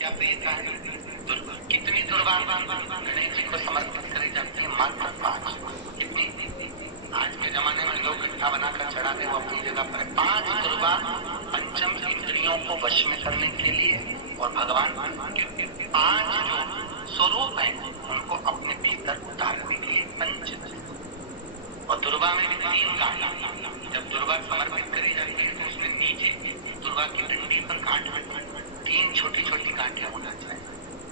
क्या प्रियता है? दुर्वा। कितनी दुर्वा गणेश जी को समर्पित करी जाती है? मात्र 5। कितनी? आज के जमाने में लोग गट्ठा बनाकर चढ़ाते हैं, वो अपनी जगह पर 5 दुर्वा पंचम इंद्रियों को वश में करने के लिए, और भगवान के 5 जो स्वरूप हैं उनको अपने भीतर उतारने के लिए पंच। और दुर्वा में भी 3 गांठ। जब दुर्वा समर्पित करी जाती है तो उसमें नीचे दुर्वा की डंडी पर गांठ में 3 छोटी छोटी गांठें होना चाहिए।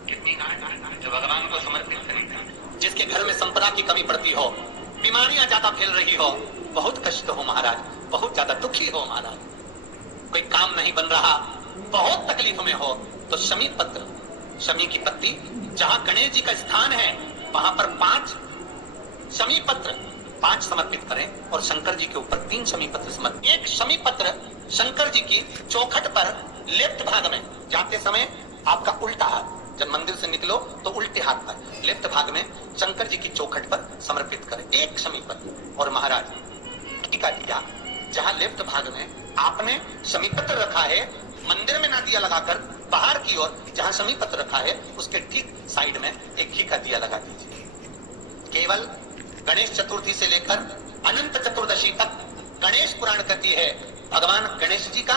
कितनी गांठ? जो भगवान को समर्पित करेगा। जिसके घर में संपदा की कमी पड़ती हो, बीमारियां ज्यादा फैल रही हो, बहुत कष्ट हो महाराज, बहुत ज्यादा दुखी हो महाराज, कोई काम नहीं बन रहा, बहुत तकलीफ में हो, तो शमी पत्र, शमी की पत्ती, जहां गणेश जी का स्थान है वहां पर 5 शमी पत्र 5 समर्पित करें, और शंकर जी के ऊपर 3 शमी पत्र समर्पित। एक शमी पत्र शंकर जी की चौखट पर लेफ्ट भाग में जाते समय आपका उल्टा हाथ, जब मंदिर से निकलो तो उल्टे हाथ पर लेफ्ट भाग में शंकर जी की चौखट पर समर्पित करें एक शमी पत्र। और महाराज टीका दिया, जहां लेफ्ट भाग में आपने शमी पत्र रखा है, मंदिर में ना दिया लगाकर बाहर की ओर जहां शमी पत्र रखा है उसके ठीक साइड में एक घी का दिया लगा दीजिए। केवल गणेश चतुर्थी से लेकर अनंत चतुर्दशी तक गणेश पुराण कहती है भगवान गणेश जी का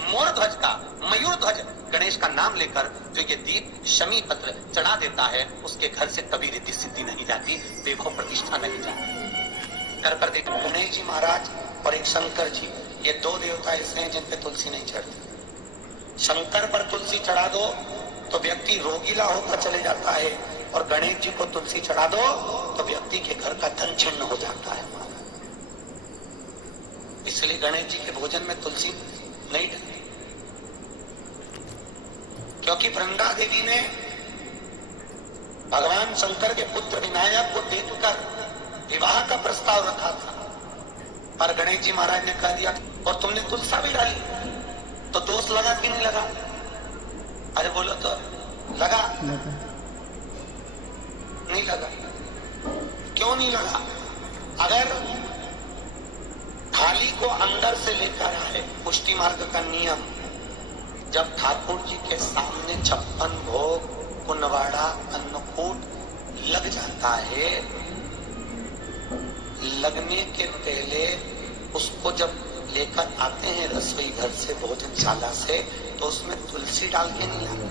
मोर ध्वज का, मयूर ध्वज गणेश का नाम लेकर जो ये दीप शमी पत्र चढ़ा देता है, उसके घर से कभी रिद्धि सिद्धि नहीं जाती, वैभव प्रतिष्ठा नहीं जाती। कर देखो, गणेश जी महाराज और एक शंकर जी, ये 2 देवता ऐसे हैं जिन पे तुलसी नहीं चढ़ती। शंकर पर तुलसी चढ़ा दो तो व्यक्ति रोगीला होकर चले जाता है, और गणेश जी को तुलसी चढ़ा दो तो व्यक्ति के घर का धन छिन्न हो जाता है। इसलिए गणेश जी के भोजन में तुलसी नहीं डली, क्योंकि वृंदा देवी ने भगवान शंकर के पुत्र विनायक को देखकर विवाह का प्रस्ताव रखा था, पर गणेश जी महाराज ने कह दिया और तुमने तुलसा भी डाली, तो दोष लगा कि नहीं लगा? अरे बोलो तो लगा? नहीं लगा। क्यों नहीं लगा? अगर थाली को अंदर से लेकर आए, पुष्टि मार्ग का नियम, जब ठाकुर जी के सामने 56 भोग, कुनवाड़ा, अन्नकूट लग जाता है, लगने के पहले उसको जब लेकर आते हैं रसोई घर से, भोजनशाला से, तो उसमें तुलसी डाल के नहीं लाते।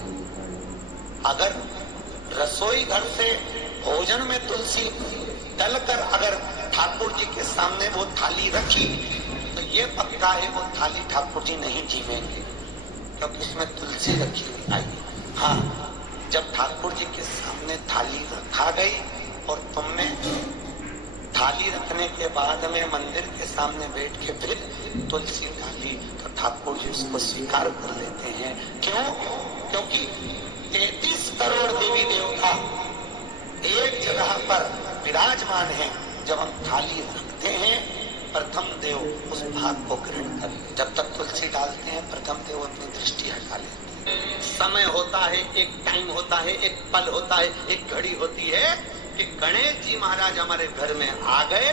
अगर रसोई घर से भोजन में तुलसी डलकर अगर ठाकुर जी के सामने वो थाली रखी, तो ये पक्का है वो थाली ठाकुर जी नहीं जीवेंगे, क्योंकि उसमें तुलसी रखी हुई आई। हाँ, जब ठाकुर जी के सामने थाली रखा गई और तुमने थाली रखने के बाद में मंदिर के सामने बैठ के फिर तुलसी डाली, तो ठाकुर जी उसको स्वीकार कर लेते हैं। क्यों? क्योंकि 33 करोड़ देवी देवता एक जगह पर विराजमान हैं। जब हम थाली रखते हैं, प्रथम देव उस भाग को ग्रहण कर ले। जब तक तुलसी डालते हैं, प्रथम देव अपनी दृष्टि हटा लेते हैं। समय होता है, एक टाइम होता है, एक पल होता है, एक घड़ी होती है कि गणेश जी महाराज हमारे घर में आ गए।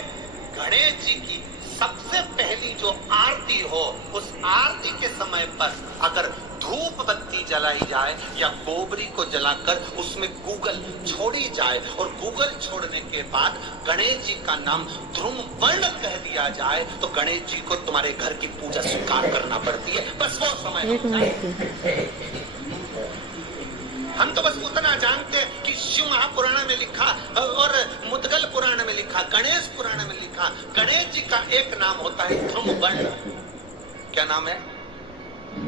गणेश जी की सबसे पहली जो आरती हो, उस आरती के समय पर अगर धूप बत्ती जलाई जाए या गोबरी को जलाकर उसमें गूगल छोड़ी जाए, और गूगल छोड़ने के बाद गणेश जी का नाम ध्रुम वर्ण कह दिया जाए, तो गणेश जी को तुम्हारे घर की पूजा स्वीकार करना पड़ती है। बस वो समय होता है। हम तो बस उतना जानते हैं कि शिव महापुराण में लिखा और मुद्गल पुराण में लिखा, गणेश पुराण में लिखा, गणेश जी का एक नाम होता है ध्रुम वर्ण। क्या नाम है?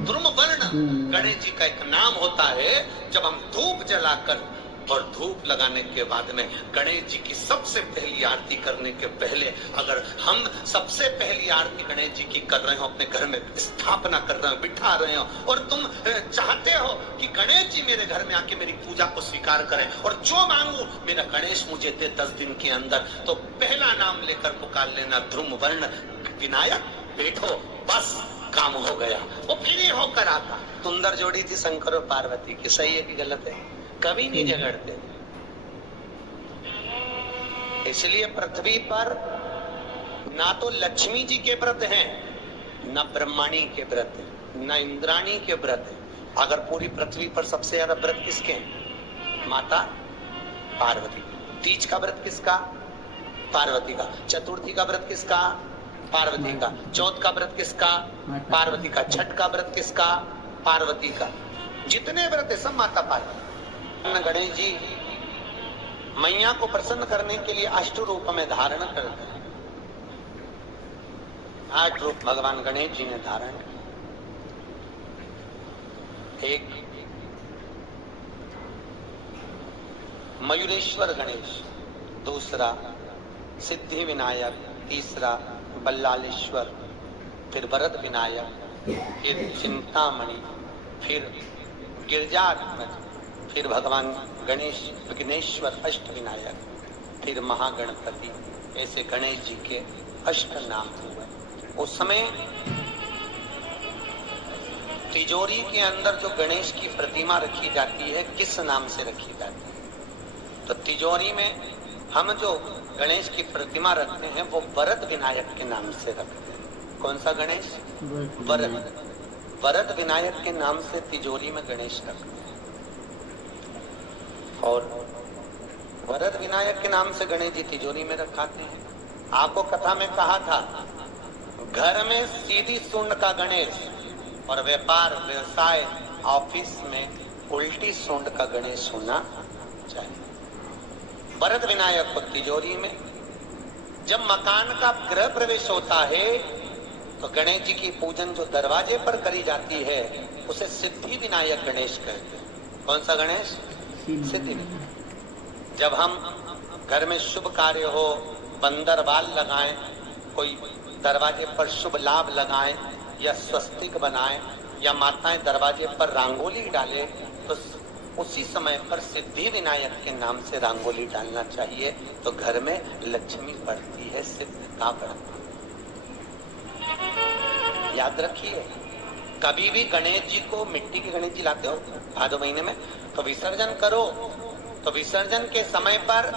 ध्रुम वर्ण गणेश जी का एक नाम होता है। जब हम धूप जलाकर और धूप लगाने के बाद में गणेश जी की सबसे पहली आरती करने के पहले, अगर हम सबसे पहली आरती गणेश जी की कर रहे हो, अपने घर में स्थापना कर रहे हो, बिठा रहे हो, और तुम चाहते हो कि गणेश जी मेरे घर में आके मेरी पूजा को स्वीकार करें, और जो मांगू मेरा गणेश मुझे दे 10 दिन के अंदर, तो पहला नाम लेकर पुकार लेना ध्रुम वर्ण विनायक, बैठो, बस काम हो गया। वो फिर ही होकर आता। सुंदर जोड़ी थी शंकर और पार्वती की, सही है कि गलत है? कभी नहीं झगड़ते। इसलिए पृथ्वी पर ना तो लक्ष्मी जी के व्रत हैं, न ब्रह्मणी के व्रत है, न इंद्राणी के व्रत है, अगर पूरी पृथ्वी पर सबसे ज्यादा व्रत किसके हैं? माता पार्वती। तीज का व्रत किसका? पार्वती का। चतुर्थी का व्रत किसका? पार्वती का। चौथ का व्रत किसका? पार्वती का। छठ का व्रत किसका? पार्वती का। जितने व्रत है सब माता पार्वती। गणेश जी मैया को प्रसन्न करने के लिए अष्ट रूप में धारण करते हैं। 8 रूप भगवान गणेश जी ने धारण किए। एक मयूरेश्वर गणेश, दूसरा सिद्धि विनायक, तीसरा बल्लालेश्वर, फिर वरद विनायक, फिर चिंतामणि, फिर गिरजात्मज, फिर भगवान गणेश विघ्नेश्वर अष्ट विनायक, फिर महागणपति। ऐसे गणेश जी के अष्ट नाम हुए। उस समय तिजोरी के अंदर जो गणेश की प्रतिमा रखी जाती है किस नाम से रखी जाती है? तो तिजोरी में हम जो गणेश की प्रतिमा रखते हैं वो वरद विनायक के नाम से रखते हैं। कौन सा गणेश? वरद। वरद विनायक के नाम से तिजोरी में गणेश रखते हैं। और वरद विनायक के नाम से गणेश जी तिजोरी में रखाते हैं। आपको कथा में कहा था घर में सीधी सूंड का गणेश और व्यापार व्यवसाय ऑफिस में उल्टी सूंड का गणेश होना चाहिए। वरद विनायक को तिजोरी में। जब मकान का गृह प्रवेश होता है तो गणेश जी की पूजन जो दरवाजे पर करी जाती है उसे सिद्धि विनायक गणेश कहते हैं। कौन सा गणेश? सिद्धि विनायक। जब हम घर में शुभ कार्य हो, बंदर बाल लगाएं, कोई दरवाजे पर शुभ लाभ लगाएं या स्वस्तिक बनाएं या माताएं दरवाजे पर रंगोली डालें तो उसी समय पर सिद्धि विनायक के नाम से रंगोली डालना चाहिए। तो घर में लक्ष्मी बढ़ती है, सिद्धता बढ़ती है। याद रखिए, कभी भी गणेश जी को, मिट्टी के गणेश जी लाते हो भादो महीने में, तो विसर्जन करो तो विसर्जन के समय पर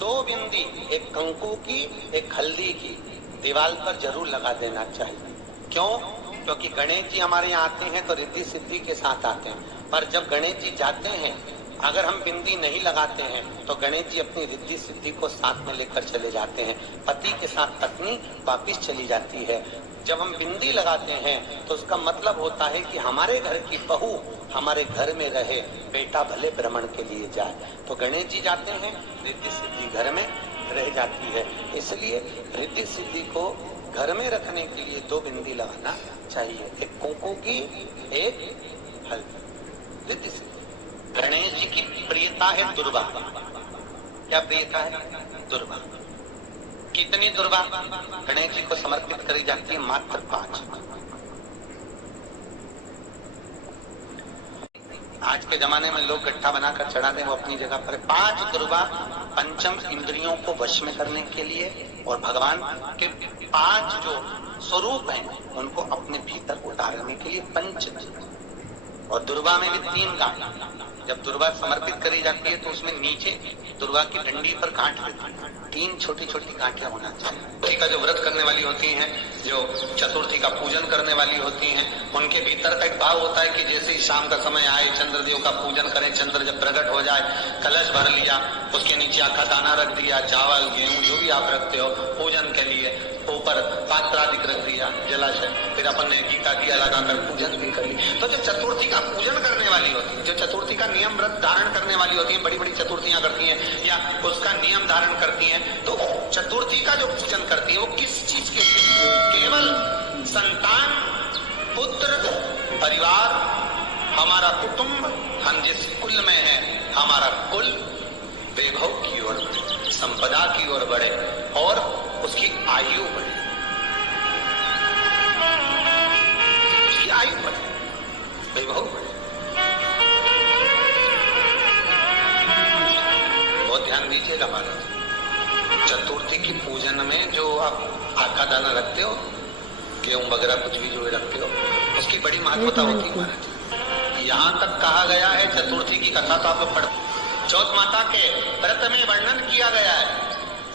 2 बिंदी, एक कंकु की एक हल्दी की, दीवार पर जरूर लगा देना चाहिए। क्यों? क्योंकि गणेश जी हमारे यहाँ आते हैं तो रिद्धि सिद्धि के साथ आते हैं। पर जब गणेश जी जाते हैं, अगर हम बिंदी नहीं लगाते हैं तो गणेश जी अपनी रिद्धि सिद्धि को साथ में लेकर चले जाते हैं। पति के साथ पत्नी वापिस चली जाती है। जब हम बिंदी लगाते हैं तो उसका मतलब होता है कि हमारे घर की बहू हमारे घर में रहे, बेटा भले भ्रमण के लिए जाए। तो गणेश जी जाते हैं, रिद्धि सिद्धि घर में रह जाती है। इसलिए रिद्धि सिद्धि को घर में रखने के लिए 2 बिंदी लगाना चाहिए, एक कुंकू की, एक हल्दी। रिद्धि सिद्धि। गणेश जी की प्रियता है दुर्वा। क्या प्रियता है? दुर्वा। कितनी दुर्वा गणेश जी को समर्पित करी जाती है? मात्र 5। आज के जमाने में लोग गट्ठा बनाकर चढ़ाते हैं, वो अपनी जगह पर। 5 दुर्वा पंचम इंद्रियों को वश में करने के लिए और भगवान के 5 जो स्वरूप हैं उनको अपने भीतर उतारने के लिए पंच। और दुर्वा में भी 3 गांठ। जब दुर्वा समर्पित करी जाती है तो उसमें नीचे दुर्वा की डंडी पर गांठ होती है, 3 छोटी छोटी गांठें होना चाहिए। चतुर्थी का जो व्रत करने वाली होती हैं, जो चतुर्थी का पूजन करने वाली होती हैं, उनके भीतर का एक भाव होता है कि जैसे ही शाम का समय आए चंद्रदेव का पूजन करें। चंद्र जब प्रकट हो जाए, कलश भर लिया, उसके नीचे आखा दाना रख दिया, चावल गेहूं जो भी आप रखते हो पूजन के लिए, ऊपर पात्रादिक रख दिया जलाशय, फिर अपन ने घी का दिया लगाकर पूजन भी कर ली। तो जो चतुर्थी का पूजन करने वाली होती है, जो चतुर्थी का नियम व्रत धारण करने वाली होती है, बड़ी बड़ी चतुर्थियां करती हैं या उसका नियम धारण करती हैं, तो चतुर्थी का जो पूजन करती है वो किस चीज के? केवल संतान, पुत्र, परिवार, हमारा कुटुंब, हम जिस कुल में है, हमारा कुल वैभव की ओर, संपदा की ओर बढ़े और उसकी आयु बढ़े, उसकी आयु बढ़े, वैभव बढ़े। बहुत ध्यान दीजिएगा महाराज। चतुर्थी की पूजन में जो आप आखा दाना रखते हो, गेहूं वगैरह कुछ भी जो रखते हो, उसकी बड़ी महत्वता होती है महाराज। यहाँ तक कहा गया है, चतुर्थी की कथा तो आप लोग पढ़, चौथ माता के व्रत में वर्णन किया गया है।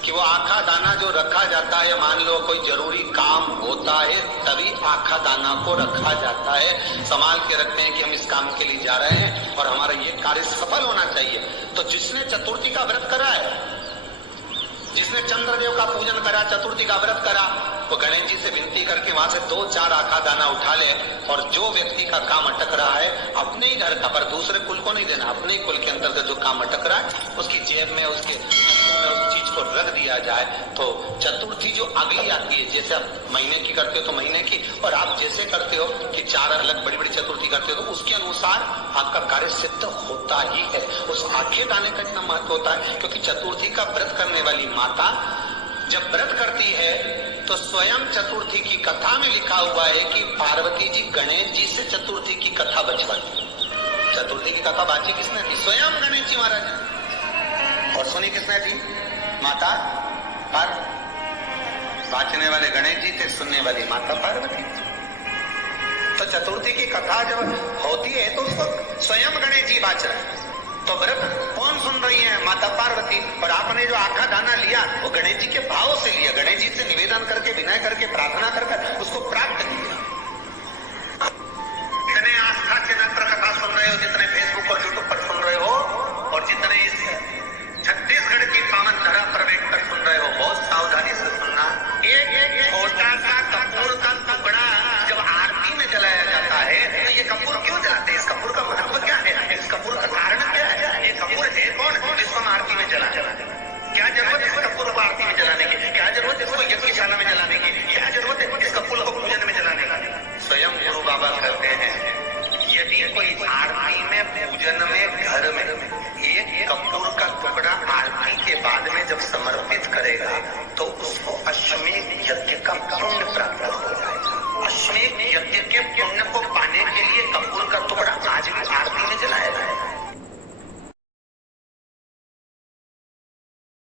कि वो आखा दाना जो रखा जाता है, मान लो कोई जरूरी काम होता है तभी आखा दाना को रखा जाता है, संभाल के रखते हैं कि हम इस काम के लिए जा रहे हैं और हमारा ये कार्य सफल होना चाहिए। तो जिसने चतुर्थी का व्रत करा है, जिसने चंद्रदेव का पूजन करा, चतुर्थी का व्रत करा, वो गणेश जी से विनती करके वहां से 2-4 आखा दाना उठा ले, और जो व्यक्ति का काम अटक रहा है अपने ही घर का, पर दूसरे कुल को नहीं देना, अपने ही कुल के अंतर्गत जो काम अटक रहा है उसकी जेब में, उसके उस चीज को रख दिया जाए। तो चतुर्थी जो अगली आती है, जैसे आप महीने की करते हो तो महीने की, और आप जैसे करते हो कि 4 अलग बड़ी बड़ी चतुर्थी करते हो तो उसके अनुसार आपका कार्य सिद्ध होता ही है। उस आखे दाने का इतना महत्व होता है क्योंकि चतुर्थी का व्रत करने वाली माता जब व्रत करती है तो स्वयं चतुर्थी की कथा में लिखा हुआ है कि पार्वती जी गणेश जी से चतुर्थी की कथा बचवाई। चतुर्थी की कथा बाची किसने थी? स्वयं गणेश जी महाराज ने। और सुनी किसने थी? माता पार्वती। बाचने वाले गणेश जी थे, सुनने वाली माता पार्वती। तो चतुर्थी की कथा जब होती है तो उसको स्वयं गणेश जी बाच रहे हैं। तो व्रत कौन सुन रही है? माता पार्वती। और आपने जो आखा दाना लिया वो गणेश जी के भाव से लिया, गणेश जी से निवेदन करके, विनय करके, प्रार्थना करके उसको प्राप्त किया। इतने आस्था से नत्र कथा सुन रहे हो, जितने